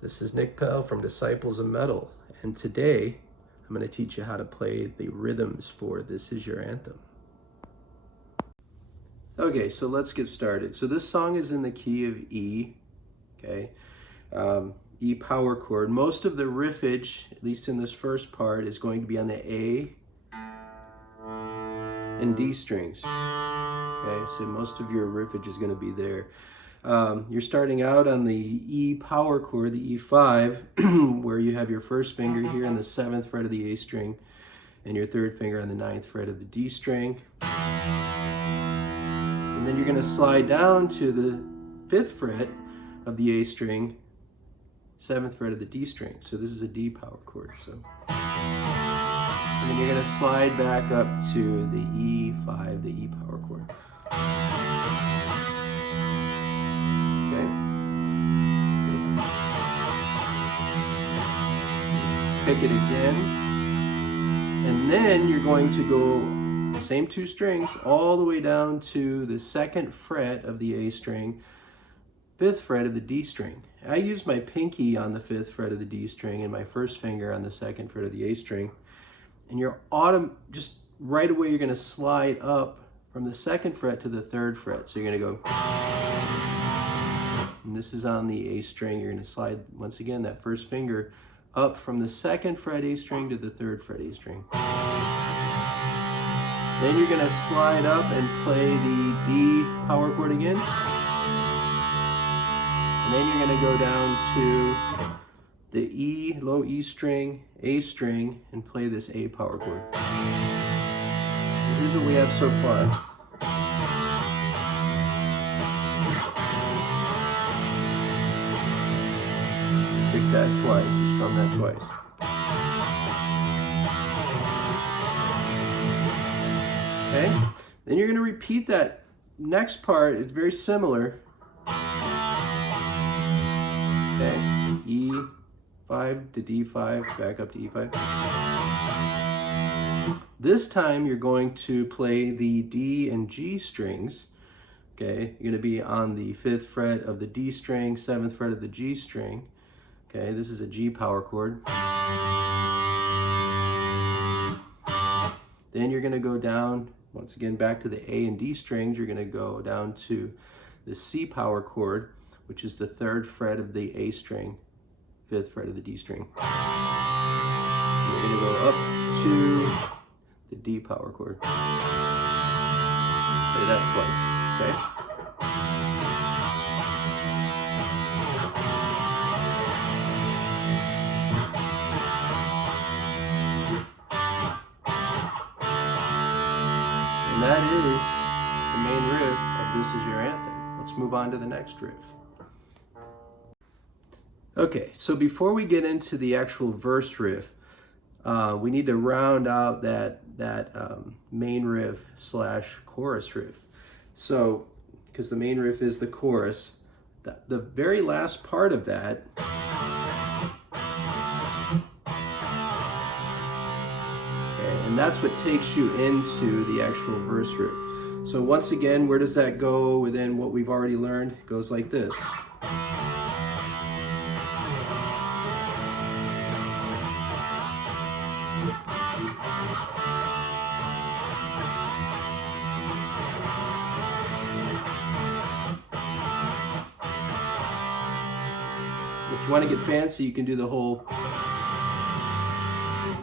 This is Nick Pell from Disciples of Metal, and today I'm going to teach you how to play the rhythms for This Is Your Anthem. Okay, so let's get started. So this song is in the key of E, okay? E power chord. Most of the riffage, at least in this first part, is going to be on the A and D strings. Okay, so most of your riffage is going to be there. You're starting out on the E power chord, the E5, where you have your first finger here on the 7th fret of the A string and your third finger on the 9th fret of the D string. And then you're going to slide down to the 5th fret of the A string, 7th fret of the D string. So this is a D power chord. And then you're going to slide back up to the E5, the E power chord. Pick it again, and then you're going to go the same two strings all the way down to the 2nd fret of the A string, 5th fret of the D string. I use my pinky on the 5th fret of the D string and my first finger on the 2nd fret of the A string, and you're just right away you're going to slide up from the 2nd fret to the 3rd fret. So you're going to go, and this is on the A string. You're going to slide once again that first finger up from the 2nd fret A string to the 3rd fret A string. Then you're going to slide up and play the D power chord again. And then you're going to go down to the E, low E string, A string, and play this A power chord. So here's what we have so far. Pick that twice, you strum that twice. Okay, then you're going to repeat that next part. It's very similar. Okay, E5 to D5, back up to E5. This time you're going to play the D and G strings. Okay, you're going to be on the 5th fret of the D string, 7th fret of the G string. Okay, this is a G power chord. Then you're going to go down, once again, back to the A and D strings. You're going to go down to the C power chord, which is the 3rd fret of the A string, 5th fret of the D string. And you're going to go up to the D power chord. Play that twice, okay? And that is the main riff of This Is Your Anthem. Let's move on to the next riff. Okay, so before we get into the actual verse riff, we need to round out that main riff / chorus riff. So, because the main riff is the chorus, the very last part of that and that's what takes you into the actual verse riff. So once again, where does that go within what we've already learned? It goes like this. If you want to get fancy, you can do the whole,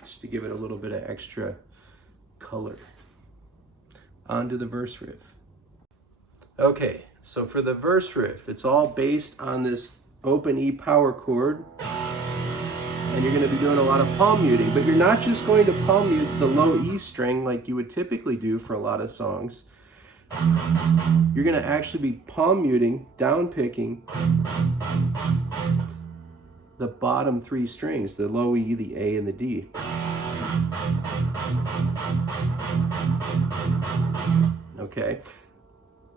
just to give it a little bit of extra color. On to the verse riff. Okay, so for the verse riff, it's all based on this open E power chord, and you're going to be doing a lot of palm muting, but you're not just going to palm mute the low E string like you would typically do for a lot of songs. You're going to actually be palm muting, down picking the bottom 3 strings, the low E, the A, and the D. Okay,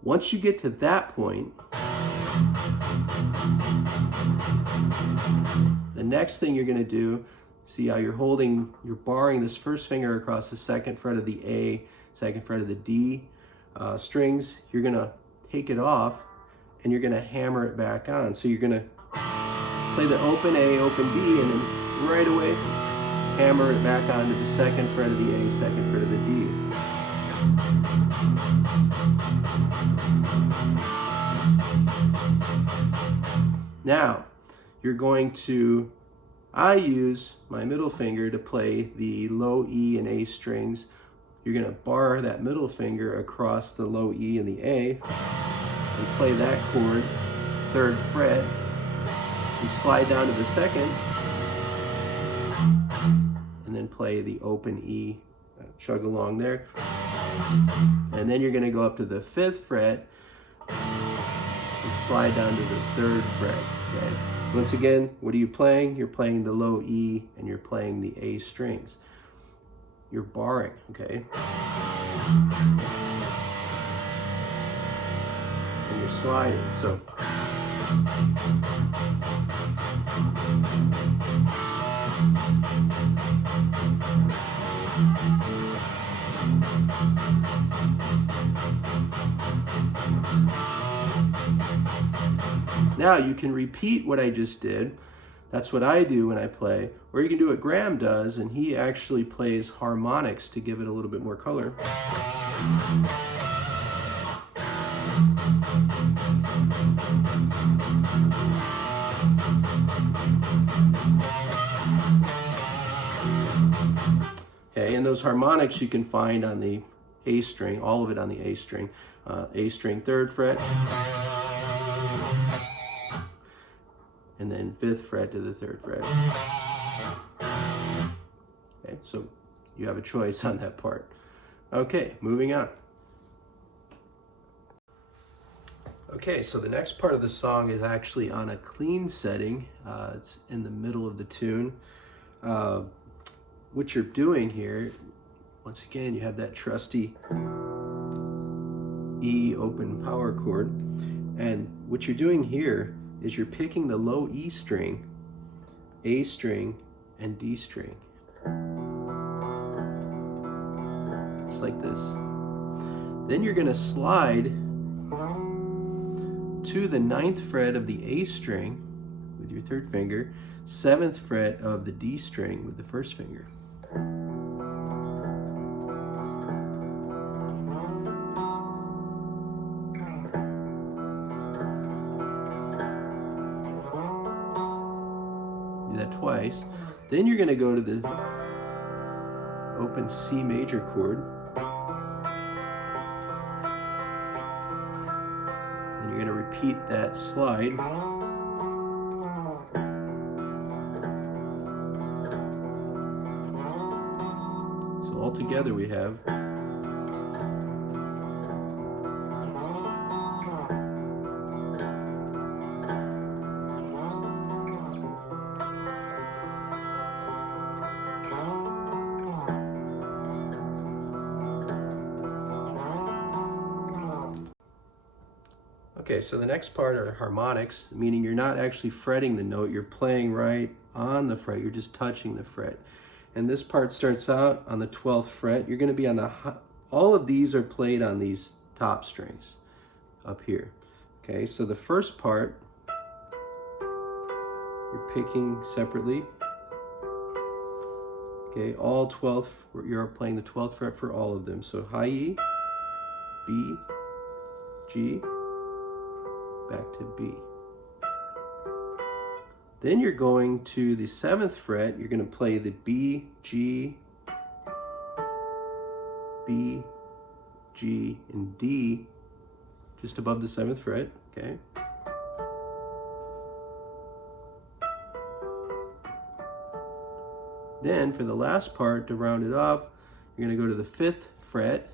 once you get to that point, the next thing you're going to do, see how you're barring this first finger across the 2nd fret of the A, 2nd fret of the D strings. You're going to take it off and you're going to hammer it back on. So you're going to play the open A, open D, and then right away hammer it back onto the second fret of the A, second fret of the D. Now, you're going to, I use my middle finger to play the low E and A strings. You're going to bar that middle finger across the low E and the A and play that chord, third fret, and slide down to the second, and then play the open E, chug along there. And then you're going to go up to the 5th fret and slide down to the 3rd fret. Okay. Once again, what are you playing? You're playing the low E and you're playing the A strings. You're barring, okay? And you're sliding, so. Now you can repeat what I just did. That's what I do when I play. Or you can do what Graham does, and he actually plays harmonics to give it a little bit more color. Okay, and those harmonics you can find on the A string, all of it on the A string. A string 3rd fret, and then 5th fret to the 3rd fret. Okay, so you have a choice on that part. Okay, moving on. Okay, so the next part of the song is actually on a clean setting. It's in the middle of the tune. What you're doing here, once again, you have that trusty E open power chord. And what you're doing here is you're picking the low E string, A string, and D string. Just like this. Then you're going to slide to the 9th fret of the A string with your 3rd finger, 7th fret of the D string with the 1st finger. That twice. Then you're going to go to the open C major chord. Then you're going to repeat that slide. So all together we have Okay, so the next part are harmonics, meaning you're not actually fretting the note, you're playing right on the fret, you're just touching the fret. And this part starts out on the 12th fret. You're going to be on the, all of these are played on these top strings up here. Okay, so the first part, you're picking separately. Okay, all 12th, you're playing the 12th fret for all of them. So high E, B, G, back to B. Then you're going to the 7th fret, you're going to play the B, G, B, G, and D just above the 7th fret, okay? Then for the last part, to round it off, you're going to go to the 5th fret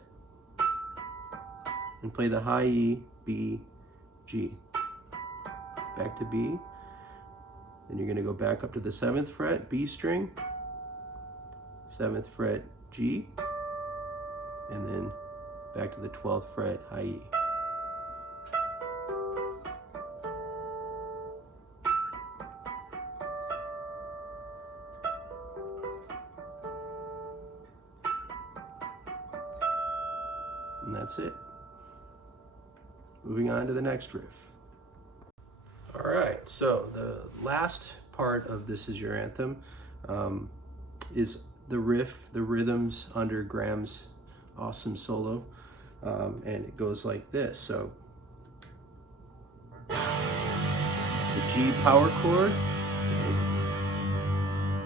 and play the high E, B, G. Back to B. Then you're going to go back up to the 7th fret, B string, 7th fret, G, and then back to the 12th fret, high E. And that's it. Moving on to the next riff. All right, so the last part of This Is Your Anthem is the riff, the rhythms under Graham's awesome solo, and it goes like this. So it's a G power chord, okay.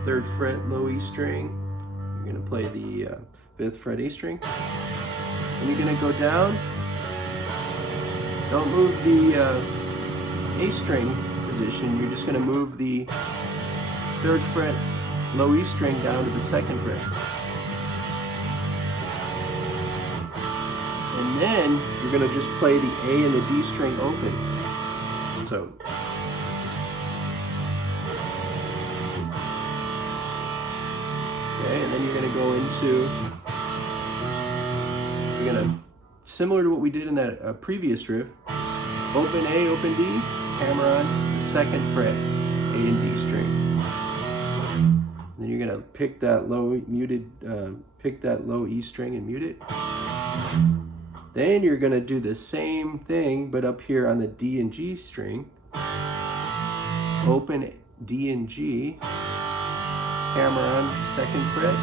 3rd fret low E string. You're going to play the 5th fret A string, and you're going to go down. Don't move the A string position. You're just going to move the 3rd fret low E string down to the 2nd fret. And then you're going to just play the A and the D string open. So okay, and then you're going to go into, you're going to, similar to what we did in that previous riff, open A, open D, hammer on to the 2nd fret, A and D string. And then you're going to pick that low muted, pick that low E string and mute it. Then you're going to do the same thing, but up here on the D and G string. Open D and G, hammer on 2nd fret.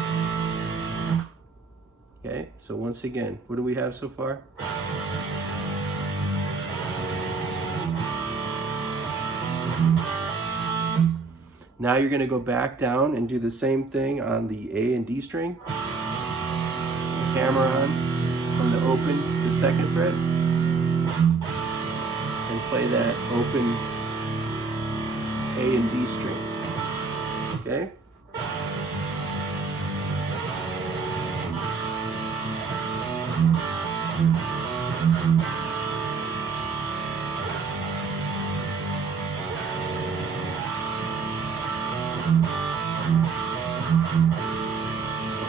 Okay, so once again, what do we have so far? Now you're going to go back down and do the same thing on the A and D string. Hammer on from the open to the 2nd fret. And play that open A and D string. Okay?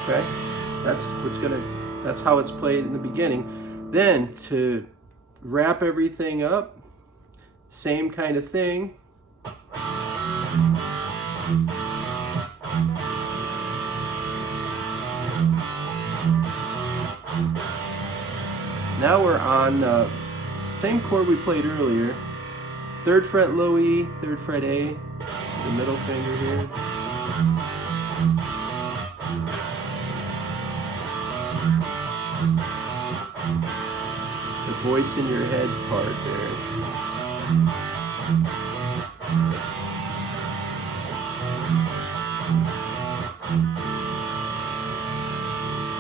Okay, that's how it's played in the beginning. Then to wrap everything up, same kind of thing. Now we're on same chord we played earlier. 3rd fret low E, 3rd fret A, the middle finger here. The voice in your head part there.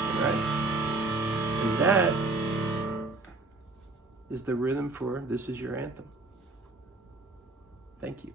All right. And that is the rhythm for This Is Your Anthem. Thank you.